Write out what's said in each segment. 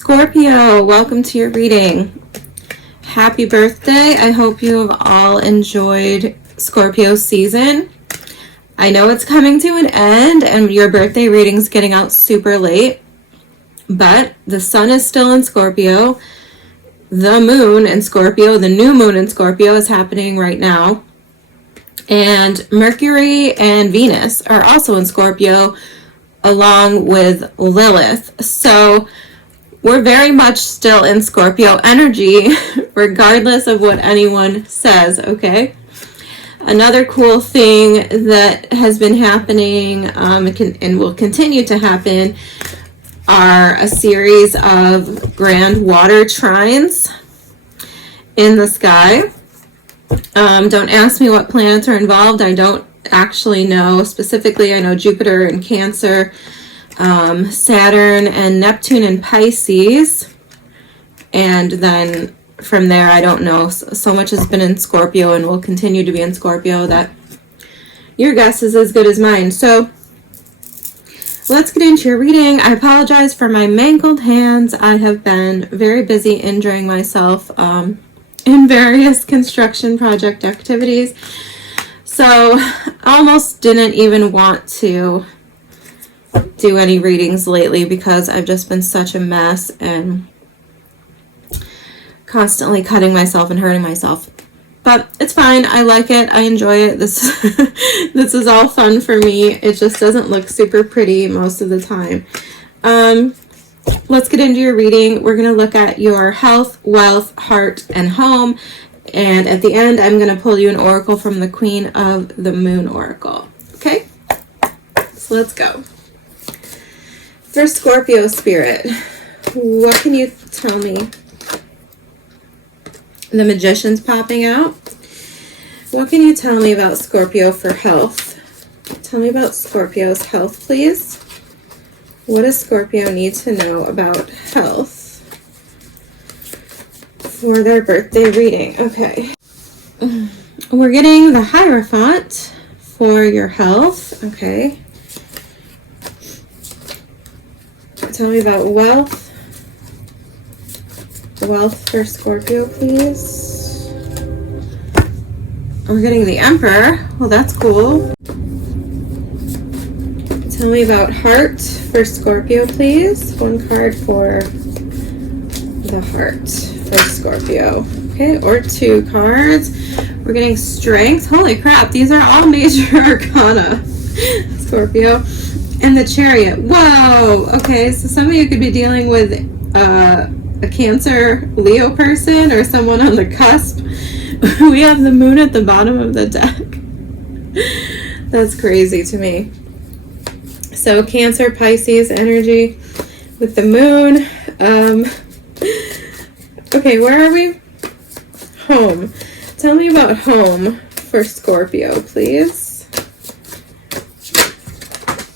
Scorpio, welcome to your reading. Happy birthday. I hope you have all enjoyed Scorpio season. I know it's coming to an end and your birthday reading's getting out super late, but the sun is still in Scorpio. The moon in Scorpio, the new moon in Scorpio is happening right now. And Mercury and Venus are also in Scorpio along with Lilith. So we're very much still in Scorpio energy, regardless of what anyone says, okay? Another cool thing that has been happening and will continue to happen are a series of grand water trines in the sky. Don't ask me what planets are involved. I don't actually know specifically. I know Jupiter and Cancer, Saturn and Neptune and Pisces, and then from there I don't know. So much has been in Scorpio and will continue to be in Scorpio that your guess is as good as mine. So let's get into your reading. I apologize for my mangled hands. I have been very busy injuring myself in various construction project activities, so I almost didn't even want to do any readings lately because I've just been such a mess and constantly cutting myself and hurting myself. But it's fine. I like it. I enjoy it. This is all fun for me. It just doesn't look super pretty most of the time. Let's get into your reading. We're going to look at your health, wealth, heart, and home. And at the end, I'm going to pull you an oracle from the Queen of the Moon Oracle. Okay? So let's go. For Scorpio spirit, what can you tell me? The Magician's popping out. What can you tell me about Scorpio for health? Tell me about Scorpio's health, please. What does Scorpio need to know about health for their birthday reading? Okay. We're getting the Hierophant for your health. Okay. Tell me about wealth. Wealth for Scorpio, please. We're getting the Emperor. Well, that's cool. Tell me about heart for Scorpio, please. One card for the heart for Scorpio. Okay, or two cards. We're getting strength. Holy crap, these are all major arcana, Scorpio. And the Chariot. Whoa! Okay, so some of you could be dealing with a Cancer Leo person or someone on the cusp. We have the moon at the bottom of the deck. That's crazy to me. So Cancer, Pisces energy with the moon. Okay, where are we? Home. Tell me about home for Scorpio, please.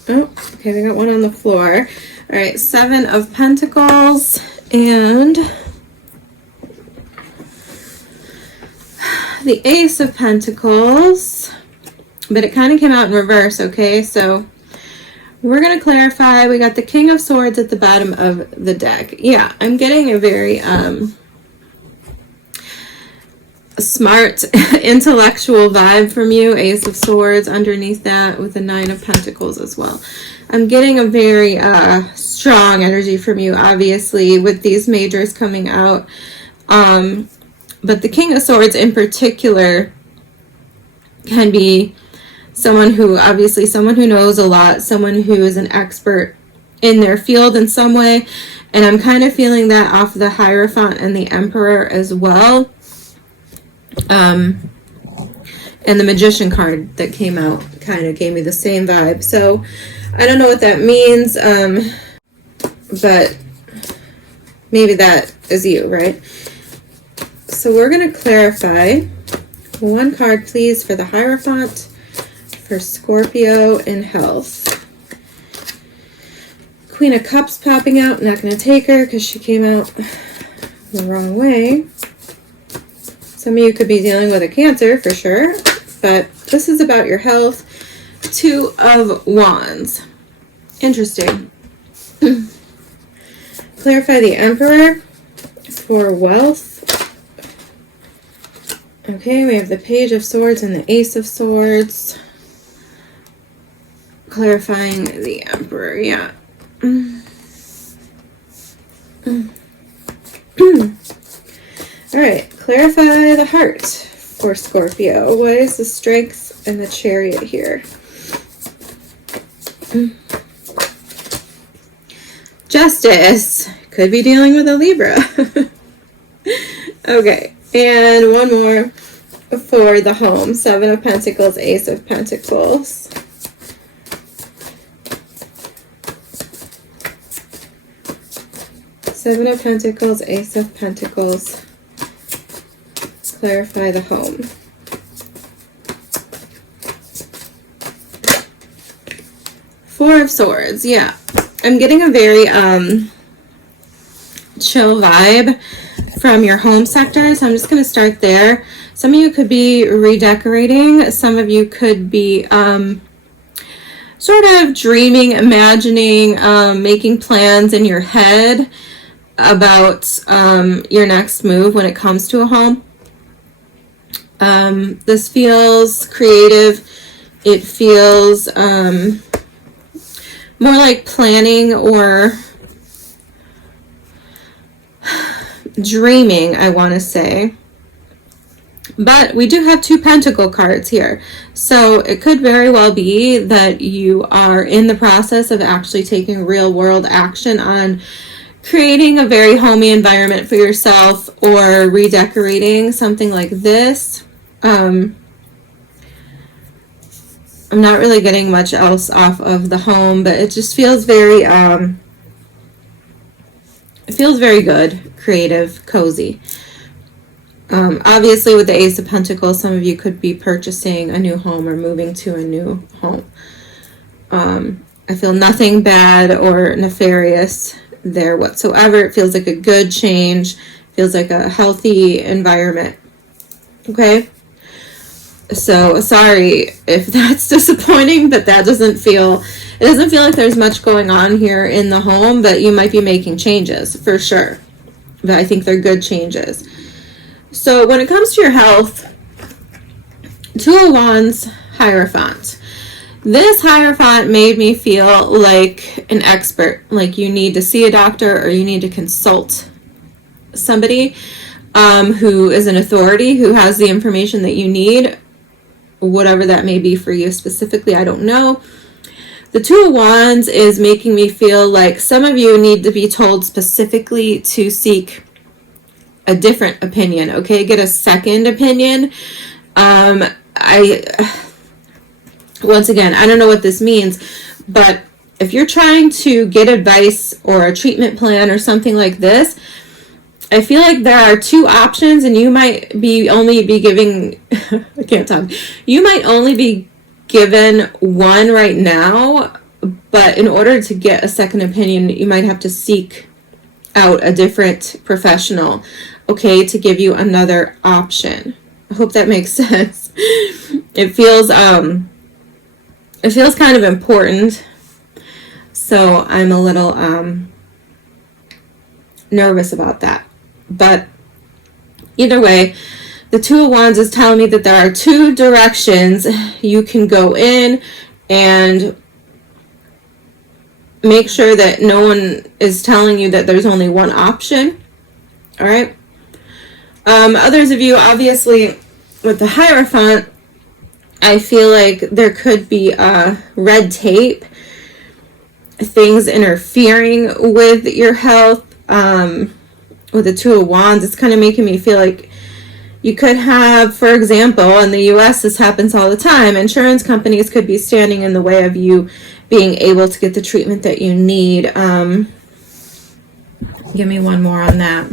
Oh, okay, we got one on the floor. All right, Seven of Pentacles and the Ace of Pentacles, but it kind of came out in reverse, okay? So we're going to clarify. We got the King of Swords at the bottom of the deck. Yeah, I'm getting a very smart, intellectual vibe from you. Ace of Swords underneath that with the Nine of Pentacles as well. I'm getting a very strong energy from you, obviously, with these majors coming out. But the King of Swords in particular can be someone who, obviously, someone who knows a lot, someone who is an expert in their field in some way. And I'm kind of feeling that off the Hierophant and the Emperor as well. And the Magician card that came out kind of gave me the same vibe. So I don't know what that means, but maybe that is you, right? So we're going to clarify. One card, please, for the Hierophant for Scorpio in health. Queen of Cups popping out. Not going to take her because she came out the wrong way. Some of you could be dealing with a Cancer for sure, but this is about your health. Two of Wands. Interesting. Clarify the Emperor for wealth. Okay, we have the Page of Swords and the Ace of Swords. Clarifying the Emperor, yeah. Alright, clarify the heart for Scorpio. What is the Strength and the Chariot here? Justice. Could be dealing with a Libra. Okay, and one more for the home. 7 of Pentacles, Ace of Pentacles. Seven of Pentacles, Ace of Pentacles. Clarify the home. Four of Swords, yeah. I'm getting a very chill vibe from your home sector, so I'm just going to start there. Some of you could be redecorating. Some of you could be sort of dreaming, imagining, making plans in your head about your next move when it comes to a home. This feels creative. It feels more like planning or dreaming, I want to say. But we do have 2 Pentacle cards here. So it could very well be that you are in the process of actually taking real world action on creating a very homey environment for yourself or redecorating something like this. I'm not really getting much else off of the home, but it just feels very, it feels very good, creative, cozy. Obviously with the Ace of Pentacles, some of you could be purchasing a new home or moving to a new home. I feel nothing bad or nefarious there whatsoever. It feels like a good change, feels like a healthy environment. Okay? So sorry if that's disappointing, but that doesn't feel, it doesn't feel like there's much going on here in the home, but you might be making changes for sure. But I think they're good changes. So when it comes to your health, 2 of Wands, Hierophant. This Hierophant made me feel like an expert, like you need to see a doctor or you need to consult somebody who is an authority, who has the information that you need, whatever that may be for you specifically, I don't know. The 2 of Wands is making me feel like some of you need to be told specifically to seek a different opinion, okay? Get a second opinion. Once again, I don't know what this means, but if you're trying to get advice or a treatment plan or something like this, I feel like there are 2 options and you might be only be giving, I can't talk, you might only be given one right now, but in order to get a second opinion, you might have to seek out a different professional, okay, to give you another option. I hope that makes sense. It feels kind of important, so I'm a little nervous about that. But either way, the 2 of Wands is telling me that there are 2 directions you can go in, and make sure that no one is telling you that there's only one option. All right. Others of you, obviously, with the Hierophant, I feel like there could be red tape, things interfering with your health. With the 2 of Wands, it's kind of making me feel like you could have, for example, in the US, this happens all the time, insurance companies could be standing in the way of you being able to get the treatment that you need. Give me one more on that.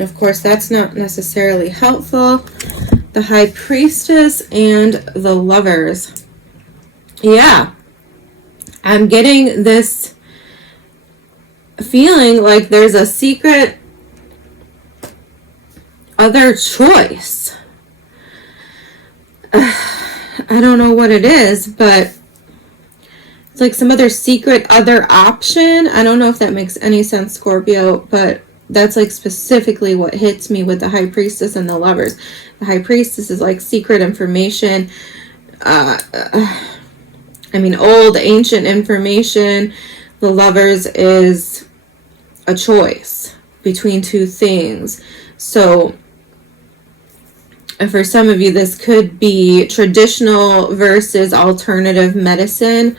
Of course, that's not necessarily helpful. The High Priestess and the Lovers. Yeah. I'm getting this feeling like there's a secret other choice. I don't know what it is, but It's like some other secret other option. I don't know if that makes any sense, Scorpio, but that's like specifically what hits me with the High Priestess and the Lovers. The High Priestess is like secret information. Old, ancient information. The Lovers is a choice between two things. So for some of you, this could be traditional versus alternative medicine.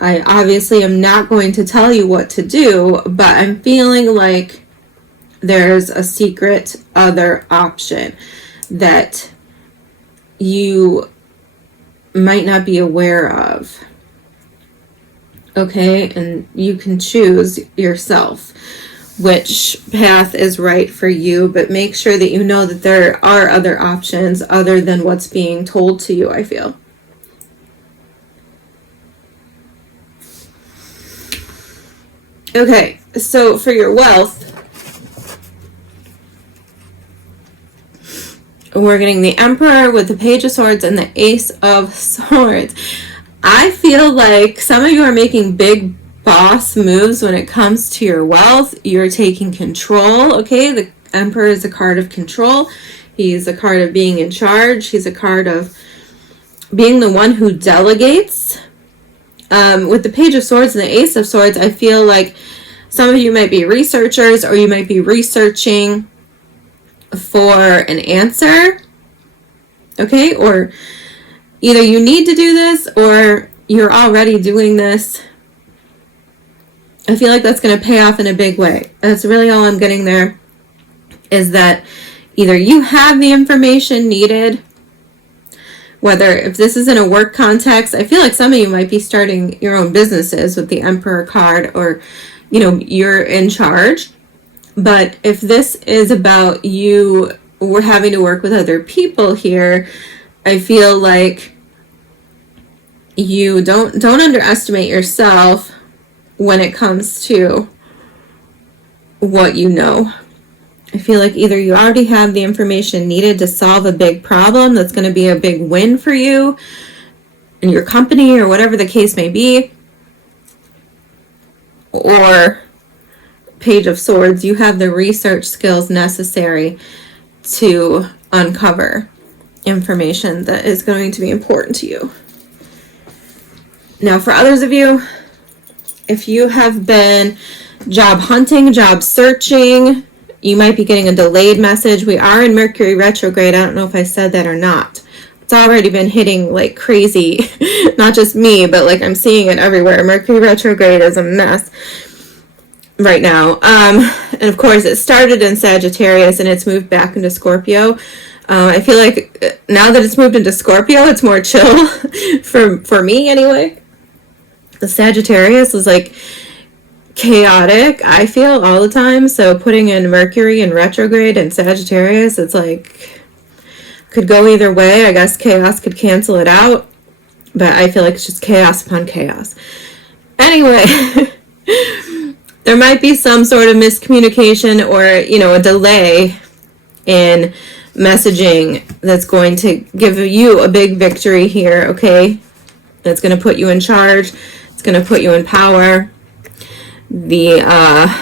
I obviously am not going to tell you what to do, but I'm feeling like there's a secret other option that you might not be aware of. Okay, and you can choose yourself which path is right for you, but make sure that you know that there are other options other than what's being told to you, I feel. Okay, so for your wealth, we're getting the Emperor with the Page of Swords and the Ace of Swords. I feel like some of you are making big boss moves when it comes to your wealth. You're taking control, okay? The Emperor is a card of control. He's a card of being in charge. He's a card of being the one who delegates. With the Page of Swords and the Ace of Swords, I feel like some of you might be researchers, or you might be researching for an answer, okay? Or either you need to do this or you're already doing this. I feel like that's going to pay off in a big way. That's really all I'm getting there, is that either you have the information needed, whether if this is in a work context. I feel like some of you might be starting your own businesses with the Emperor card, or, you're in charge. But if this is about you, we're having to work with other people here, I feel like you don't underestimate yourself when it comes to what you know. I feel like either you already have the information needed to solve a big problem that's going to be a big win for you and your company, or whatever the case may be, or Page of Swords, you have the research skills necessary to uncover information that is going to be important to you. Now, for others of you, if you have been job hunting, job searching, you might be getting a delayed message. We are in Mercury retrograde. I don't know if I said that or not. It's already been hitting like crazy. Not just me, but like I'm seeing it everywhere. Mercury retrograde is a mess right now. And of course, it started in Sagittarius and it's moved back into Scorpio. I feel like now that it's moved into Scorpio, it's more chill for me anyway. The Sagittarius is like chaotic, I feel, all the time. So putting in Mercury in retrograde and Sagittarius, it's like could go either way. I guess chaos could cancel it out, but I feel like it's just chaos upon chaos. Anyway, there might be some sort of miscommunication or, a delay in messaging that's going to give you a big victory here, okay? That's going to put you in charge. It's going to put you in power. I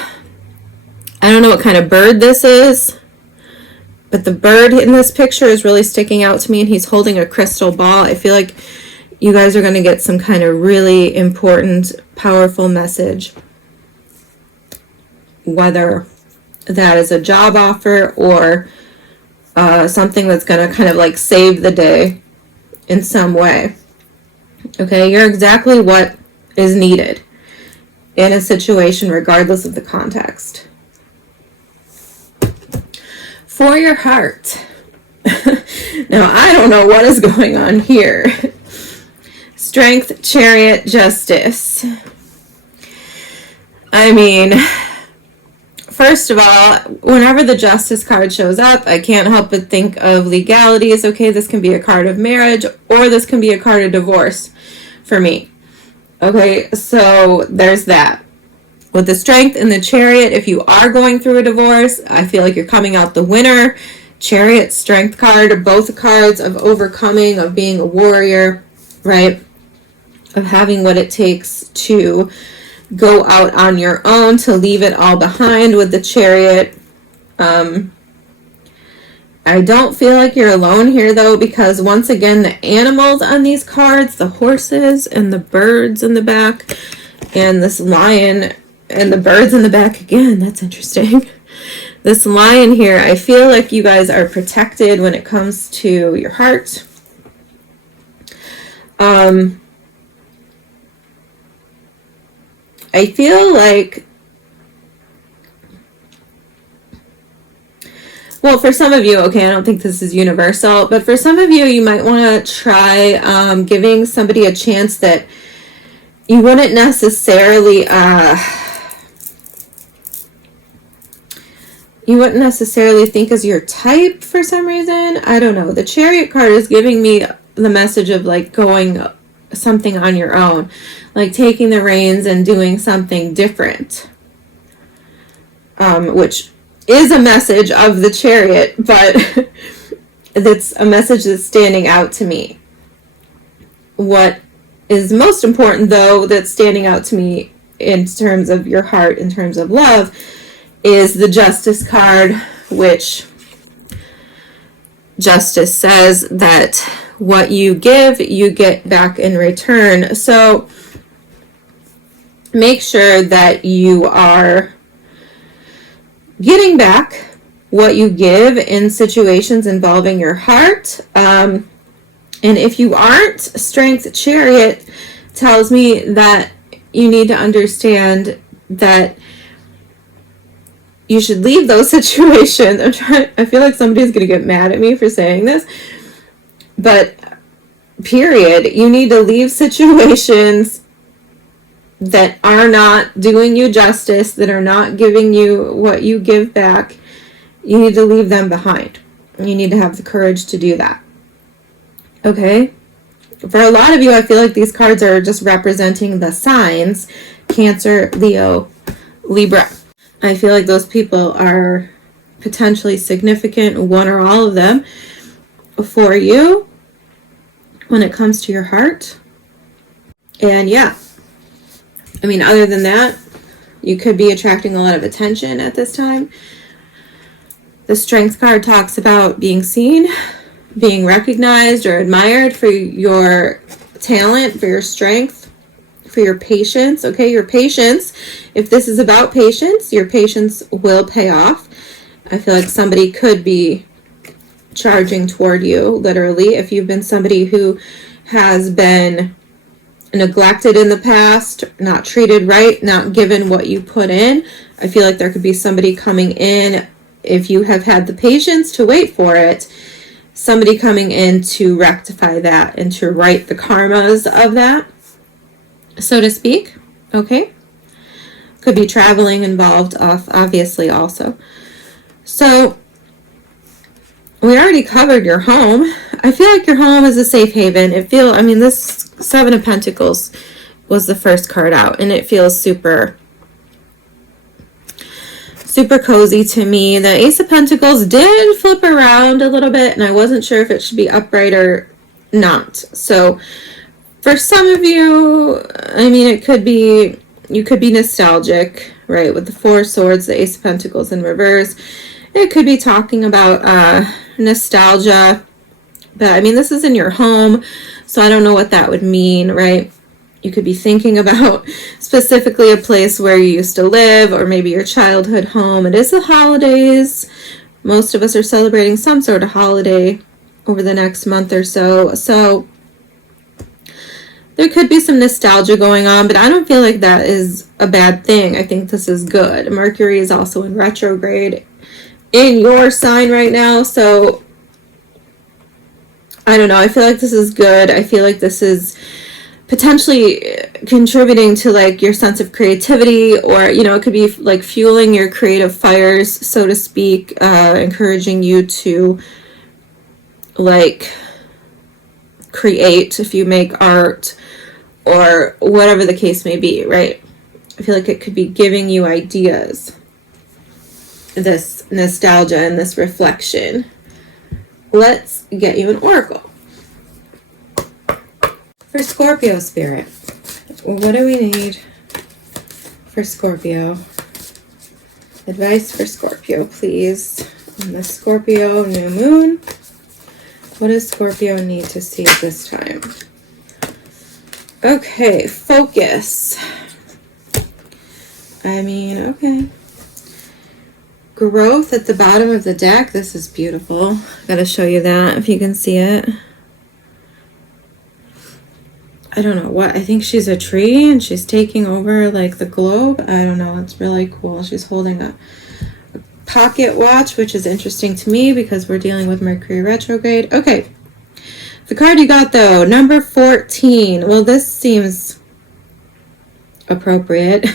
don't know what kind of bird this is, but the bird in this picture is really sticking out to me, and he's holding a crystal ball. I feel like you guys are going to get some kind of really important, powerful message, whether that is a job offer or something that's going to kind of like save the day in some way. Okay, you're exactly what is needed in a situation, regardless of the context. For your heart. Now, I don't know what is going on here. Strength, Chariot, Justice. I mean, first of all, whenever the Justice card shows up, I can't help but think of legalities. Okay, this can be a card of marriage, or this can be a card of divorce for me. Okay, so there's that. With the Strength and the Chariot, if you are going through a divorce, I feel like you're coming out the winner. Chariot, Strength card, both cards of overcoming, of being a warrior, right? of having what it takes to go out on your own, to leave it all behind with the Chariot. I don't feel like you're alone here though, because once again, the animals on these cards, the horses and the birds in the back, and this lion and the birds in the back again, that's interesting. This lion here, I feel like you guys are protected when it comes to your heart. I feel like, well, for some of you, okay, I don't think this is universal, but for some of you, you might want to try giving somebody a chance that you wouldn't necessarily think is your type for some reason. I don't know. The Chariot card is giving me the message of like going something on your own, like taking the reins and doing something different, which is a message of the Chariot, but it's a message that's standing out to me. What is most important, though, that's standing out to me in terms of your heart, in terms of love, is the Justice card, which Justice says that what you give, you get back in return. So make sure that you are getting back what you give in situations involving your heart. And if you aren't, Strength Chariot tells me that you need to understand that you should leave those situations. I feel like somebody's going to get mad at me for saying this, but period, you need to leave situations that are not doing you justice, that are not giving you what you give back. You need to leave them behind. You need to have the courage to do that. Okay? For a lot of you, I feel like these cards are just representing the signs: Cancer, Leo, Libra. I feel like those people are potentially significant, one or all of them, for you when it comes to your heart. And yeah, I mean, other than that, you could be attracting a lot of attention at this time. The Strength card talks about being seen, being recognized or admired for your talent, for your strength, for your patience. Okay, your patience. If this is about patience, your patience will pay off. I feel like somebody could be charging toward you, literally. If you've been somebody who has been neglected in the past, not treated right, not given what you put in, I feel like there could be somebody coming in, if you have had the patience to wait for it, somebody coming in to rectify that and to right the karmas of that, so to speak. Okay, could be traveling involved, obviously, also. So we already covered your home. I feel like your home is a safe haven. I mean, this Seven of Pentacles was the first card out, and it feels super cozy to me. The Ace of Pentacles did flip around a little bit, and I wasn't sure if it should be upright or not. So for some of you, I mean, you could be nostalgic, right? With the Four of Swords, the Ace of Pentacles in reverse. It could be talking about nostalgia, but I mean, this is in your home, so I don't know what that would mean, right? You could be thinking about specifically a place where you used to live, or maybe your childhood home. It is the holidays. Most of us are celebrating some sort of holiday over the next month or so. So there could be some nostalgia going on, but I don't feel like that is a bad thing. I think this is good. Mercury is also in retrograde in your sign right now, so I don't know. I feel like this is good. I feel like this is potentially contributing to like your sense of creativity, or you know, it could be like fueling your creative fires, so to speak, encouraging you to like create if you make art or whatever the case may be, right? I feel like it could be giving you ideas, this nostalgia and this reflection. Let's get you an oracle. For Scorpio spirit, what do we need for Scorpio? Advice for Scorpio, please. On the Scorpio new moon, what does Scorpio need to see this time? Okay, focus. I mean, okay. Growth at the bottom of the deck. This is beautiful. Gotta show you that if you can see it. I don't know what. I think she's a tree and she's taking over like the globe. I don't know. It's really cool. She's holding a pocket watch, which is interesting to me because we're dealing with Mercury retrograde. Okay. The card you got though, number 14. Well, this seems appropriate.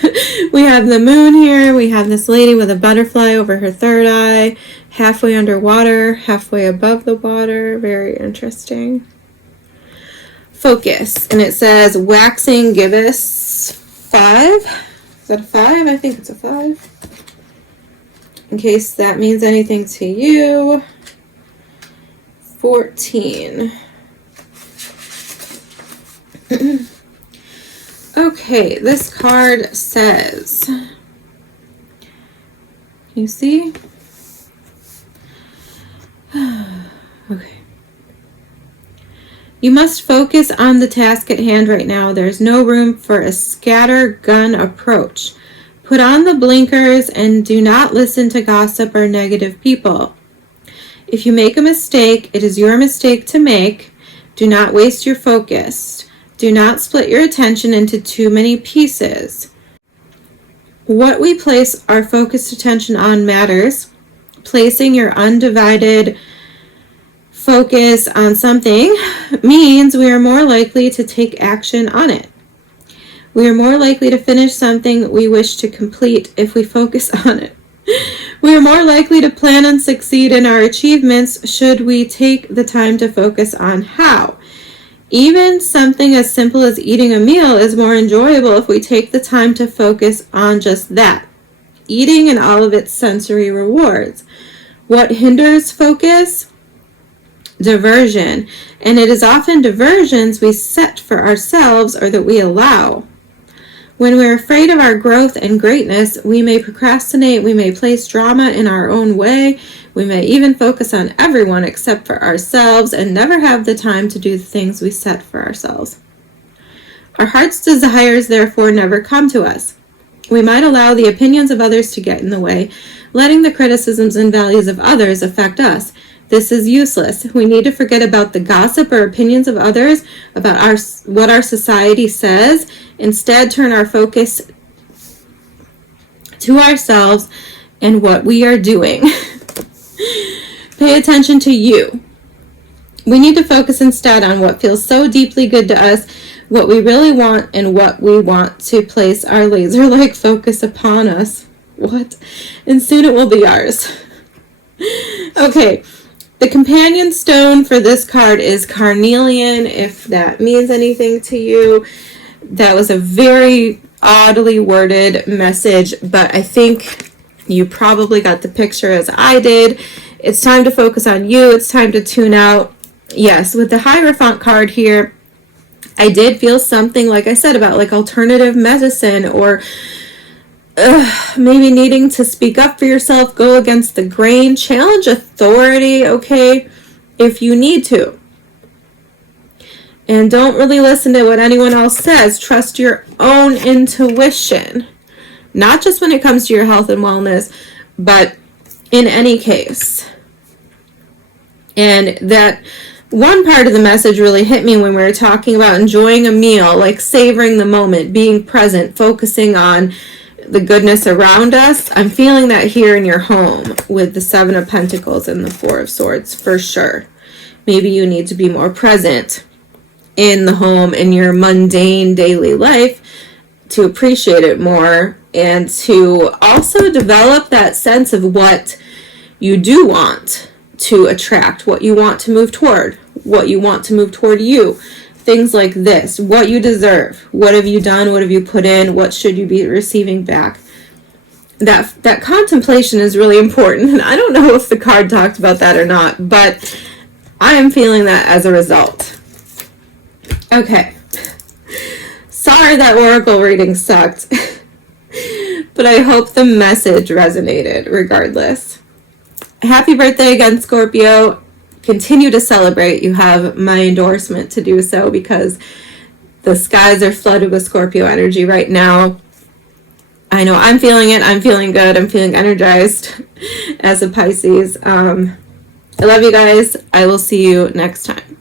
We have the moon here. We have this lady with a butterfly over her third eye, halfway underwater, halfway above the water. Very interesting. Focus. And it says waxing gibbous 5. Is that a 5? I think it's a 5. In case that means anything to you. 14. Okay, this card says, can you see? Okay. You must focus on the task at hand right now. There's no room for a scattergun approach. Put on the blinkers and do not listen to gossip or negative people. If you make a mistake, it is your mistake to make. Do not waste your focus. Do not split your attention into too many pieces. What we place our focused attention on matters. Placing your undivided focus on something means we are more likely to take action on it. We are more likely to finish something we wish to complete if we focus on it. We are more likely to plan and succeed in our achievements should we take the time to focus on how. Even something as simple as eating a meal is more enjoyable if we take the time to focus on just that. Eating and all of its sensory rewards. What hinders focus? Diversion. And it is often diversions we set for ourselves or that we allow. When we're afraid of our growth and greatness, we may procrastinate, we may place drama in our own way, we may even focus on everyone except for ourselves and never have the time to do the things we set for ourselves. Our heart's desires, therefore, never come to us. We might allow the opinions of others to get in the way, letting the criticisms and values of others affect us. This is useless. We need to forget about the gossip or opinions of others, about what our society says. Instead, turn our focus to ourselves and what we are doing. Pay attention to you. We need to focus instead on what feels so deeply good to us, what we really want, and what we want to place our laser-like focus upon us. What? And soon it will be ours. Okay. The companion stone for this card is carnelian, if that means anything to you. That was a very oddly worded message, but I think you probably got the picture as I did. It's time to focus on you. It's time to tune out. Yes, with the Hierophant card here, I did feel something, like I said, about like alternative medicine or maybe needing to speak up for yourself, go against the grain, challenge authority, okay, if you need to. And don't really listen to what anyone else says. Trust your own intuition. Not just when it comes to your health and wellness, but in any case. And that one part of the message really hit me when we were talking about enjoying a meal, like savoring the moment, being present, focusing on the goodness around us. I'm feeling that here in your home with the 7 of Pentacles and the 4 of Swords for sure. Maybe you need to be more present in the home, in your mundane daily life, to appreciate it more and to also develop that sense of what you do want to attract, what you want to move toward, what you want to move toward you. Things like this, what you deserve, what have you done, what have you put in, what should you be receiving back. That contemplation is really important, and I don't know if the card talked about that or not, but I am feeling that as a result. Okay, sorry that oracle reading sucked. But I hope the message resonated regardless. Happy birthday again, Scorpio. Continue to celebrate. You have my endorsement to do so because the skies are flooded with Scorpio energy right now. I know I'm feeling it. I'm feeling good. I'm feeling energized as a Pisces. I love you guys. I will see you next time.